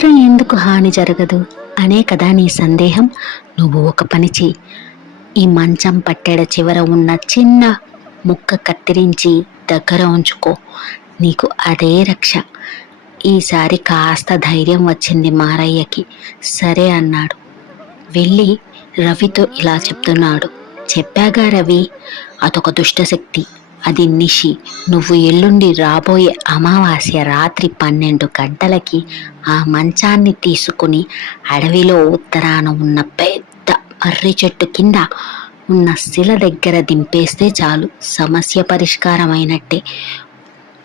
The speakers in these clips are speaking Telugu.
మాత్రం ఎందుకు హాని జరగదు అనే కదా నీ సందేహం. నువ్వు ఒక పని చెయ్యి. ఈ మంచం పట్టెడ చివర ఉన్న చిన్న ముక్క కత్తిరించి దగ్గర ఉంచుకో. నీకు అదే రక్ష. ఈసారి కాస్త ధైర్యం వచ్చింది మారయ్యకి. సరే అన్నాడు. వెళ్ళి రవితో ఇలా చెప్తున్నాడు. చెప్పాగా రవి, అదొక దుష్టశక్తి. అది నిషి. నువ్వు ఎల్లుండి రాబోయే అమావాస్య రాత్రి 12 గంటలకి ఆ మంచాన్ని తీసుకుని అడవిలో ఉత్తరాన ఉన్న పెద్ద మర్రి చెట్టు కింద ఉన్న శిల దగ్గర దింపేస్తే చాలు, సమస్య పరిష్కారమైనట్టే.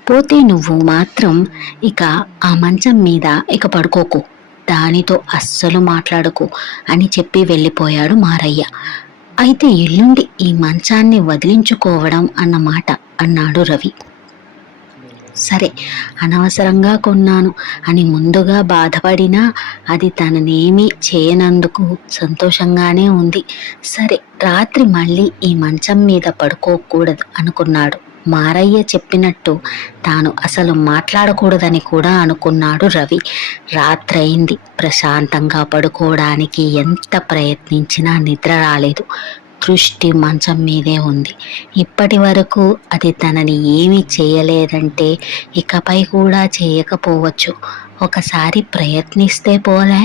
పోతే నువ్వు మాత్రం ఇక ఆ మంచం మీద ఇక పడుకోకు, దానితో అస్సలు మాట్లాడకు అని చెప్పి వెళ్ళిపోయాడు మారయ్య. అయితే ఎల్లుండి ఈ మంచాన్ని వదిలించుకోవడం అన్నమాట అన్నాడు రవి. సరే, అనవసరంగా కొన్నాను అని ముందుగా బాధపడినా అది తననేమీ చేయనందుకు సంతోషంగానే ఉంది. సరే, రాత్రి మళ్ళీ ఈ మంచం మీద పడుకోకూడదు అనుకున్నాడు. మారయ్య చెప్పినట్టు తాను అసలు మాట్లాడకూడదని కూడా అనుకున్నాడు రవి. రాత్రయింది. ప్రశాంతంగా పడుకోవడానికి ఎంత ప్రయత్నించినా నిద్ర రాలేదు. దృష్టి మంచం మీదే ఉంది. ఇప్పటి వరకు అది తనని ఏమీ చేయలేదంటే ఇకపై కూడా చేయకపోవచ్చు. ఒకసారి ప్రయత్నిస్తే పోలే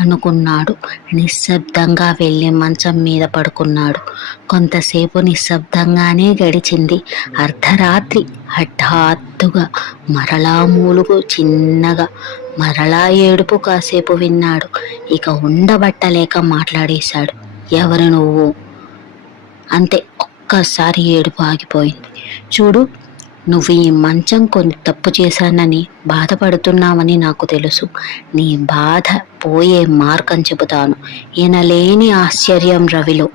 అనుకున్నాడు. నిశ్శబ్దంగా వెళ్ళి మంచం మీద పడుకున్నాడు. కొంతసేపు నిశ్శబ్దంగానే గడిచింది. అర్ధరాత్రి హఠాత్తుగా మరలా మూలుగు చిన్నగా, మరలా ఏడుపు కాసేపు విన్నాడు. ఇక ఉండబట్టలేక మాట్లాడేశాడు. ఎవరు నువ్వు? అంతే, ఒక్కసారి ఏడుపు ఆగిపోయింది. చూడు, నువ్వు ఈ మంచం కొని తప్పు చేశానని బాధపడుతున్నావని నాకు తెలుసు. నీ బాధ పోయే మార్గం చెబుతాను. ఈయనలేని ఆశ్చర్యం రవిలో.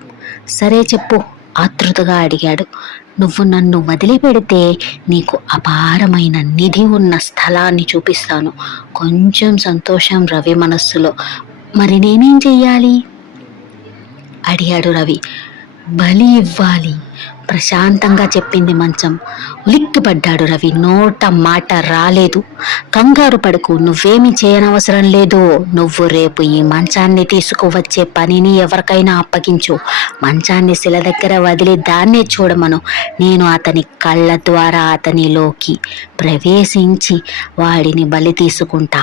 సరే చెప్పు, ఆతృతగా అడిగాడు. నువ్వు నన్ను వదిలిపెడితే నీకు అపారమైన నిధి ఉన్న స్థలాన్ని చూపిస్తాను. కొంచెం సంతోషం రవి మనస్సులో. మరి నేనేం చెయ్యాలి అడిగాడు రవి. బలి ఇవ్వాలి, ప్రశాంతంగా చెప్పింది మంచం. ఉలిక్కిపడ్డాడు రవి. నోట మాట రాలేదు. కంగారు పడకు, నువ్వేమీ చేయనవసరం లేదు. నువ్వు రేపు ఈ మంచాన్ని తీసుకువచ్చే పనిని ఎవరికైనా అప్పగించు. మంచాన్ని శిల దగ్గర వదిలి దాన్నే చూడమను. నేను అతని కళ్ళ ద్వారా అతనిలోకి ప్రవేశించి వాడిని బలి తీసుకుంటా.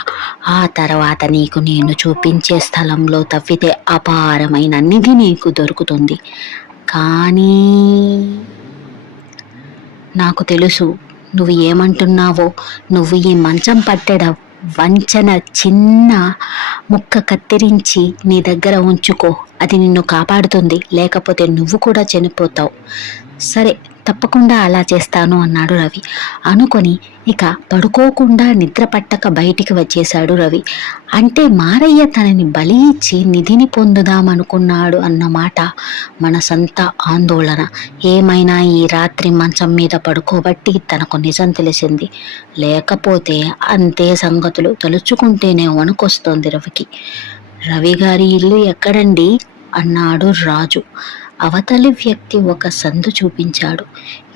ఆ తర్వాత నీకు నేను చూపించే స్థలంలో తవ్వితే అపారమైన నిధి నీకు దొరుకుతుంది. కానీ నాకు తెలుసు నువ్వు ఏమంటున్నావో. నువ్వు ఈ మంచం పట్టెడ వంచన చిన్న ముక్క కత్తిరించి నీ దగ్గర ఉంచుకో. అది నిన్ను కాపాడుతుంది, లేకపోతే నువ్వు కూడా చనిపోతావు. సరే, తప్పకుండా అలా చేస్తాను అన్నాడు రవి. అనుకొని ఇక పడుకోకుండా నిద్ర పట్టక బయటికి వచ్చేశాడు రవి. అంటే మారయ్య తనని బలి ఇచ్చి నిధిని పొందుదామనుకున్నాడు అన్నమాట. మనసంతా ఆందోళన. ఏమైనా ఈ రాత్రి మంచం మీద పడుకోబట్టి తనకు నిజం తెలిసింది. లేకపోతే అంతే సంగతులు. తలుచుకుంటేనే వణుకొస్తోంది రవికి. రవి గారి ఇల్లు ఎక్కడండి అన్నాడు రాజు. అవతలి వ్యక్తి ఒక సందు చూపించాడు.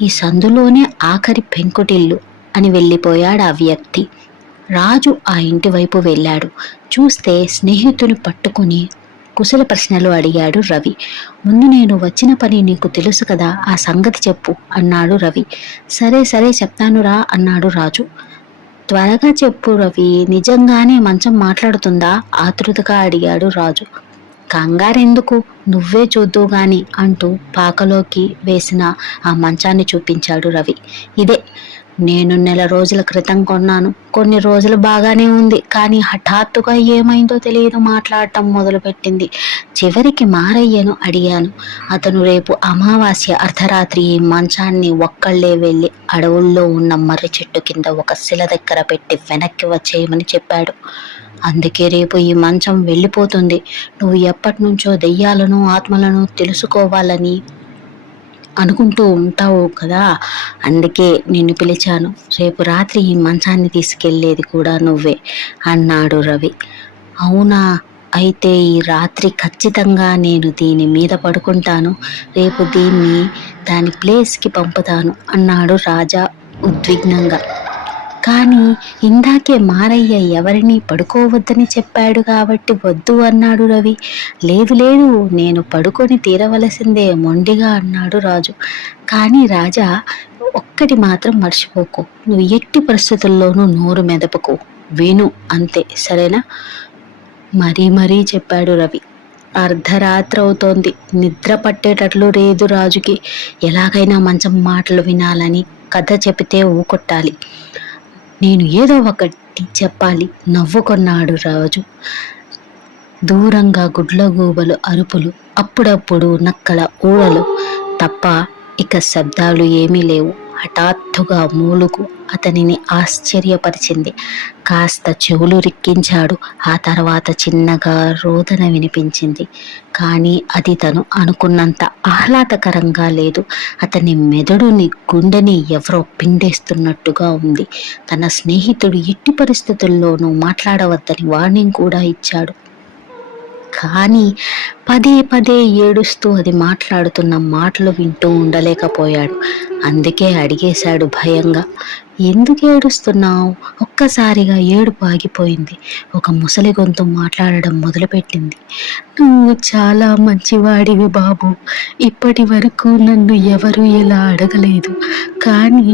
ఈ సందులోనే ఆఖరి పెంకుటిల్లు అని వెళ్ళిపోయాడు ఆ వ్యక్తి. రాజు ఆ ఇంటి వైపు వెళ్ళాడు. చూస్తే స్నేహితుని పట్టుకుని కుశల ప్రశ్నలు అడిగాడు రవి. ముందు నేను వచ్చిన పని నీకు తెలుసు కదా, ఆ సంగతి చెప్పు అన్నాడు రవి. సరే సరే చెప్తానురా అన్నాడు రాజు. త్వరగా చెప్పు రవి, నిజంగానే మంచం మాట్లాడుతుందా ఆతృతగా అడిగాడు రాజు. కంగారెందుకు, నువ్వే చూద్దు గాని అంటూ పాకలోకి వేసిన ఆ మంచాన్ని చూపించాడు రవి. ఇదే, నేను నెల రోజుల క్రితం కొన్నాను. కొన్ని రోజులు బాగానే ఉంది, కానీ హఠాత్తుగా ఏమైందో తెలియదు, మాట్లాడటం మొదలుపెట్టింది. చివరికి మారయ్యను అడిగాను. అతను రేపు అమావాస్య అర్ధరాత్రి ఈ మంచాన్ని ఒక్కళ్ళే వెళ్ళి అడవుల్లో ఉన్న మర్రి చెట్టు కింద ఒక శిల దగ్గర పెట్టి వెనక్కి వచ్చేయమని చెప్పాడు. అందుకే రేపు ఈ మంచం వెళ్ళిపోతుంది. నువ్వు ఎప్పటి నుంచో దెయ్యాలను ఆత్మలను తెలుసుకోవాలని అనుకుంటూ ఉంటావు కదా, అందుకే నిన్ను పిలిచాను. రేపు రాత్రి ఈ మంచాన్ని తీసుకెళ్లేది కూడా నువ్వే అన్నాడు రవి. అవునా, అయితే ఈ రాత్రి ఖచ్చితంగా నేను దీని మీద పడుకుంటాను. రేపు దీన్ని దాని ప్లేస్కి పంపుతాను అన్నాడు రాజా ఉద్విగ్నంగా. కానీ ఇందాకే మారయ్య ఎవరిని పడుకోవద్దని చెప్పాడు కాబట్టి వద్దు అన్నాడు రవి. లేదు లేదు, నేను పడుకొని తీరవలసిందే మొండిగా అన్నాడు రాజు. కానీ రాజా, ఒక్కటి మాత్రం మర్చిపోకు, నువ్వు ఎట్టి పరిస్థితుల్లోనూ నోరు మెదపకు, విను అంతే, సరేనా? మరీ మరీ చెప్పాడు రవి. అర్ధరాత్రి అవుతోంది, నిద్ర పట్టేటట్లు లేదు రాజుకి. ఎలాగైనా మంచం మాటలు వినాలని, కథ చెబితే ఊకొట్టాలి, నేను ఏదో ఒకటి చెప్పాలి, నవ్వుకొన్నాడు రాజు. దూరంగా గుడ్లగూబలు అరుపులు, అప్పుడప్పుడు నక్కల ఊడలు తప్ప ఇక శబ్దాలు ఏమీ లేవు. హఠాత్తుగా మూలుగు అతనిని ఆశ్చర్యపరిచింది. కాస్త చెవులు రిక్కించాడు. ఆ తర్వాత చిన్నగా రోదన వినిపించింది. కానీ అది తను అనుకున్నంత ఆహ్లాదకరంగా లేదు. అతని మెదడుని, గుండెని ఎవరో పిండేస్తున్నట్టుగా ఉంది. తన స్నేహితుడు ఎట్టి పరిస్థితుల్లోనూ మాట్లాడవద్దని వార్నింగ్ కూడా ఇచ్చాడు. కానీ పదే పదే ఏడుస్తూ అది మాట్లాడుతున్న మాటలు వింటూ ఉండలేకపోయాడు. అందుకే అడిగేశాడు భయంగా, ఎందుకు ఏడుస్తున్నావు? ఒక్కసారిగా ఏడుపు ఆగిపోయింది. ఒక ముసలి గొంతు మాట్లాడడం మొదలుపెట్టింది. నువ్వు చాలా మంచివాడివి బాబు, ఇప్పటి వరకు నన్ను ఎవరు ఇలా అడగలేదు, కానీ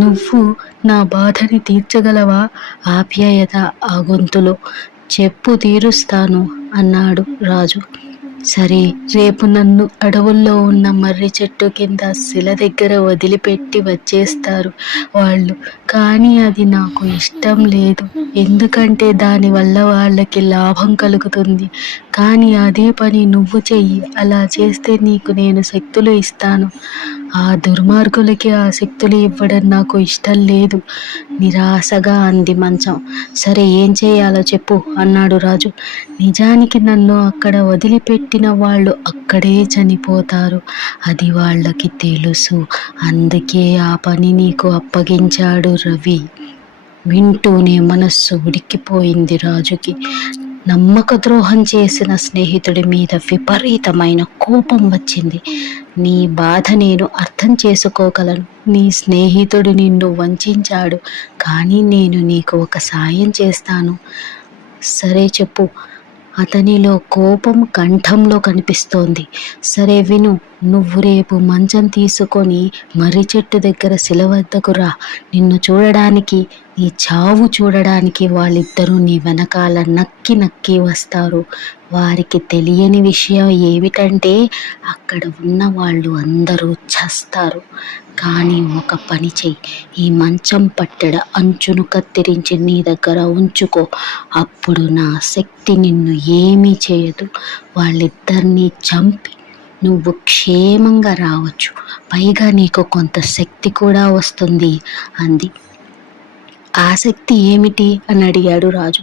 నువ్వు నా బాధని తీర్చగలవా? ఆప్యాయత ఆ గొంతులో. చెప్పు, తీరుస్తాను అన్నాడు రాజు. సరే, రేపు నన్ను అడవుల్లో ఉన్న మర్రి చెట్టు కింద శిల దగ్గర వదిలిపెట్టి వచ్చేస్తారు వాళ్ళు. కానీ అది నాకు ఇష్టం లేదు, ఎందుకంటే దానివల్ల వాళ్ళకి లాభం కలుగుతుంది. కానీ అదే పని నువ్వు చెయ్యి, అలా చేస్తే నీకు నేను శక్తులు ఇస్తాను. ఆ దుర్మార్గులకి ఆ శక్తులు ఇవ్వడం నాకు ఇష్టం లేదు, నిరాశగా అంది మంచం. సరే, ఏం చేయాలో చెప్పు అన్నాడు రాజు. నిజానికి నన్ను అక్కడ వదిలిపెట్టిన వాళ్ళు అక్కడే చనిపోతారు, అది వాళ్ళకి తెలుసు. అందుకే ఆ పని నీకు అప్పగించాడు రవి. వింటూనే మనస్సు ఉడికిపోయింది రాజుకి. నమ్మక ద్రోహం చేసిన స్నేహితుడి మీద విపరీతమైన కోపం వచ్చింది. నీ బాధ నేను అర్థం చేసుకోగలను. నీ స్నేహితుడు నిన్ను వంచాడు, కానీ నేను నీకు ఒక సాయం చేస్తాను. సరే చెప్పు. అతనిలో కోపం కంఠంలో కనిపిస్తోంది. సరే విను, నువ్వు రేపు మంచం తీసుకొని మర్రి చెట్టు దగ్గర శిల వద్దకు రా. నిన్ను చూడడానికి, నీ చావు చూడడానికి వాళ్ళిద్దరూ నీ వెనకాల నక్కి నక్కి వస్తారు. వారికి తెలియని విషయం ఏమిటంటే అక్కడ ఉన్న వాళ్ళు అందరూ చస్తారు. కానీ ఒక పని చెయ్యి, ఈ మంచం పట్టెడ అంచును కత్తిరించి నీ దగ్గర ఉంచుకో. అప్పుడు నా శక్తి నిన్ను ఏమీ చేయదు. వాళ్ళిద్దరినీ చంపి నువ్వు క్షేమంగా రావచ్చు. పైగా నీకు కొంత శక్తి కూడా వస్తుంది అంది. ఆ శక్తి ఏమిటి అని అడిగాడు రాజు.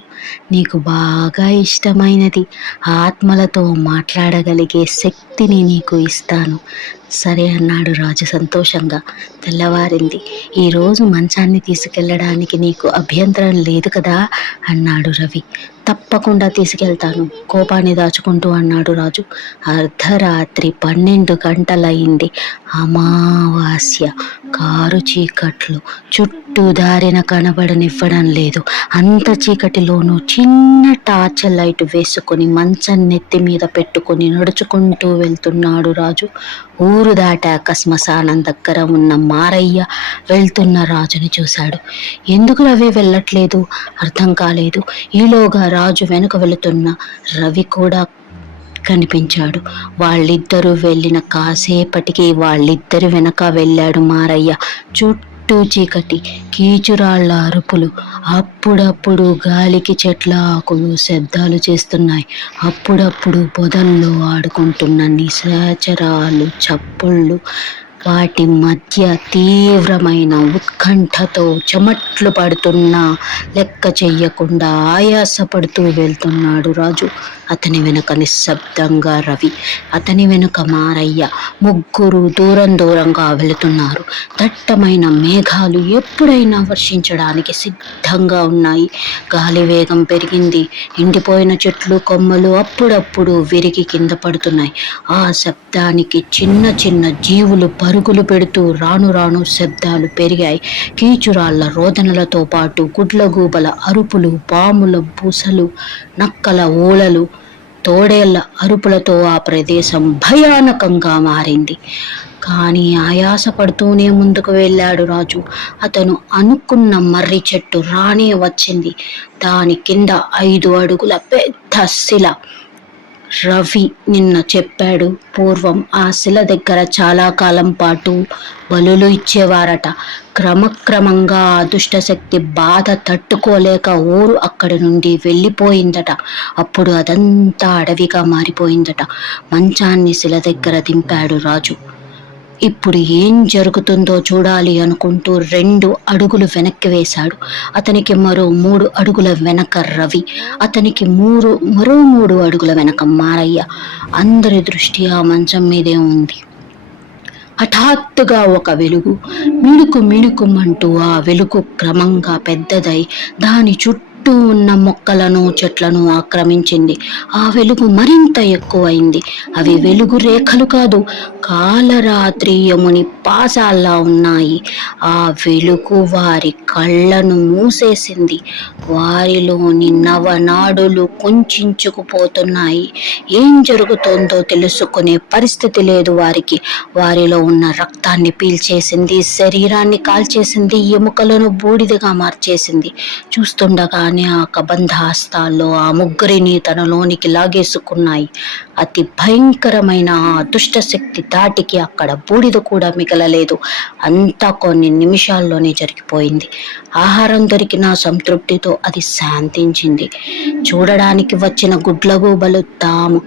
నీకు బాగా ఇష్టమైనది, ఆత్మలతో మాట్లాడగలిగే శక్తిని నీకు ఇస్తాను. సరే అన్నాడు రాజు సంతోషంగా. తెల్లవారింది. ఈరోజు మంచాన్ని తీసుకెళ్ళడానికి నీకు అభ్యంతరం లేదు కదా అన్నాడు రవి. తప్పకుండా తీసుకెళ్తాను, కోపాన్ని దాచుకుంటూ అన్నాడు రాజు. అర్ధరాత్రి 12 గంటలయింది. అమావాస్య, కారు చీకట్లు చుట్టూ దారిన కనబడనివ్వడం లేదు. అంత చీకటిలోనూ చిన్న టార్చ్ లైట్ వేసుకొని మంచం నెత్తి మీద పెట్టుకొని నడుచుకుంటూ వెళ్తున్నాడు రాజు. ఊరు దాటాక శ్మశానం దగ్గర ఉన్న మారయ్య వెళ్తున్న రాజుని చూశాడు. ఎందుకు రవి వెళ్ళట్లేదు అర్థం కాలేదు. ఈలోగా రాజు వెనుక వెళుతున్న రవి కూడా కనిపించాడు. వాళ్ళిద్దరూ వెళ్ళిన కాసేపటికి వాళ్ళిద్దరి వెనక వెళ్ళాడు మారయ్య. చుట్టూ చీకటి, కీచురాళ్ల అరుపులు, అప్పుడప్పుడు గాలికి చెట్ల ఆకులు శబ్దాలు చేస్తున్నాయి. అప్పుడప్పుడు పొదల్లో ఆడుకుంటున్న నిశాచరాలు చప్పుళ్ళు. వాటి మధ్య తీవ్రమైన ఉత్కంఠతో చెమట్లు పడుతున్నా లెక్క చెయ్యకుండా ఆయాసపడుతూ వెళ్తున్నాడు రాజు. అతని వెనుక నిశ్శబ్దంగా రవి, అతని వెనుక మారయ్య. ముగ్గురు దూరం దూరంగా వెళుతున్నారు. దట్టమైన మేఘాలు ఎప్పుడైనా వర్షించడానికి సిద్ధంగా ఉన్నాయి. గాలి వేగం పెరిగింది. ఎండిపోయిన చెట్లు కొమ్మలు అప్పుడప్పుడు విరిగి కింద పడుతున్నాయి. ఆ శబ్దానికి చిన్న చిన్న జీవులు పరుగులు పెడుతూ రాను రాను శబ్దాలు పెరిగాయి. కీచురాళ్ల రోదనలతో పాటు గుడ్లగూబల అరుపులు, పాముల బుసలు, నక్కల ఊళలు, తోడేళ్ల అరుపులతో ఆ ప్రదేశం భయానకంగా మారింది. కానీ ఆయాసపడుతూనే ముందుకు వెళ్ళాడు రాజు. అతను అనుకున్న మర్రి చెట్టు రానే వచ్చింది. దాని కింద 5 అడుగుల పెద్ద శిల. రవి నిన్న చెప్పాడు, పూర్వం ఆ శిల దగ్గర చాలా కాలం పాటు బలులు ఇచ్చేవారట. క్రమక్రమంగా ఆ దుష్టశక్తి బాధ తట్టుకోలేక ఊరు అక్కడి నుండి వెళ్ళిపోయిందట. అప్పుడు అదంతా అడవిగా మారిపోయిందట. మంచాన్ని శిల దగ్గర దింపాడు రాజు. ఇప్పుడు ఏం జరుగుతుందో చూడాలి అనుకుంటూ 2 అడుగులు వెనక్కి వేశాడు. అతనికి మరో 3 అడుగుల వెనక రవి, అతనికి మరో 3 అడుగుల వెనక మారయ్య. అందరి దృష్టి ఆ మంచం మీదే ఉంది. హఠాత్తుగా ఒక వెలుగు మిణుకు మిణుకుమంటూ ఆ వెలుగు క్రమంగా పెద్దదై దాని చుట్టూ ఉన్న మొక్కలను చెట్లను ఆక్రమించింది. ఆ వెలుగు మరింత ఎక్కువైంది. అవి వెలుగు రేఖలు కాదు, కాలరాత్రి యముని పాశాల్లా ఉన్నాయి. ఆ వెలుగు వారి కళ్ళను మూసేసింది. వారిలోని నవనాడులు కుంచుకుపోతున్నాయి. ఏం జరుగుతోందో తెలుసుకునే పరిస్థితి లేదు వారికి. వారిలో ఉన్న రక్తాన్ని పీల్చేసింది, శరీరాన్ని కాల్చేసింది, ఎముకలను బూడిదగా మార్చేసింది. చూస్తుండగానే ఆ కబంధ హస్తాల్లో ఆ ముగ్గురిని తనలోనికి లాగేసుకున్నాయి. అతి భయంకరమైన ఆ దుష్టశక్తి ధాటికి అక్కడ బూడిద కూడా మిగలలేదు. అంతా కొన్ని నిమిషాల్లోనే జరిగిపోయింది. ఆహారం దొరికిన సంతృప్తితో అది శాంతించింది. చూడడానికి వచ్చిన గుడ్లగూబలు తాము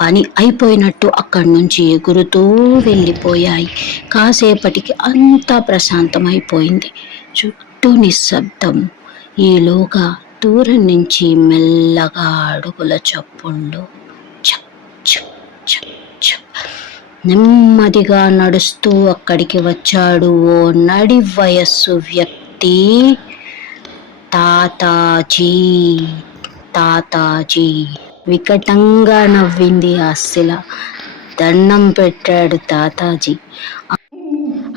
పని అయిపోయినట్టు అక్కడి నుంచి ఎగురుతూ వెళ్ళిపోయాయి. కాసేపటికి అంతా ప్రశాంతమైపోయింది. చుట్టూ నిశ్శబ్దం. ఈలోగా దూరం నుంచి మెల్లగా అడుగుల చప్పుళ్ళు. చక్ చక్ చక్ చక్. నెమ్మదిగా నడుస్తూ అక్కడికి వచ్చాడు ఓ నడి వయస్సు వ్యక్తి. తాతాజీ, తాతాజీ. వికటంగా నవ్వింది ఆ శిల. దండం పెట్టాడు తాతాజీ.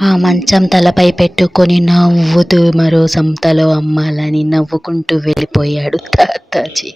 ఆ మంచం తలపై పెట్టుకొని నవ్వుతూ మరో సంతలో అమ్మాలని నవ్వుకుంటూ వెళ్ళిపోయాడు తాతాజీ.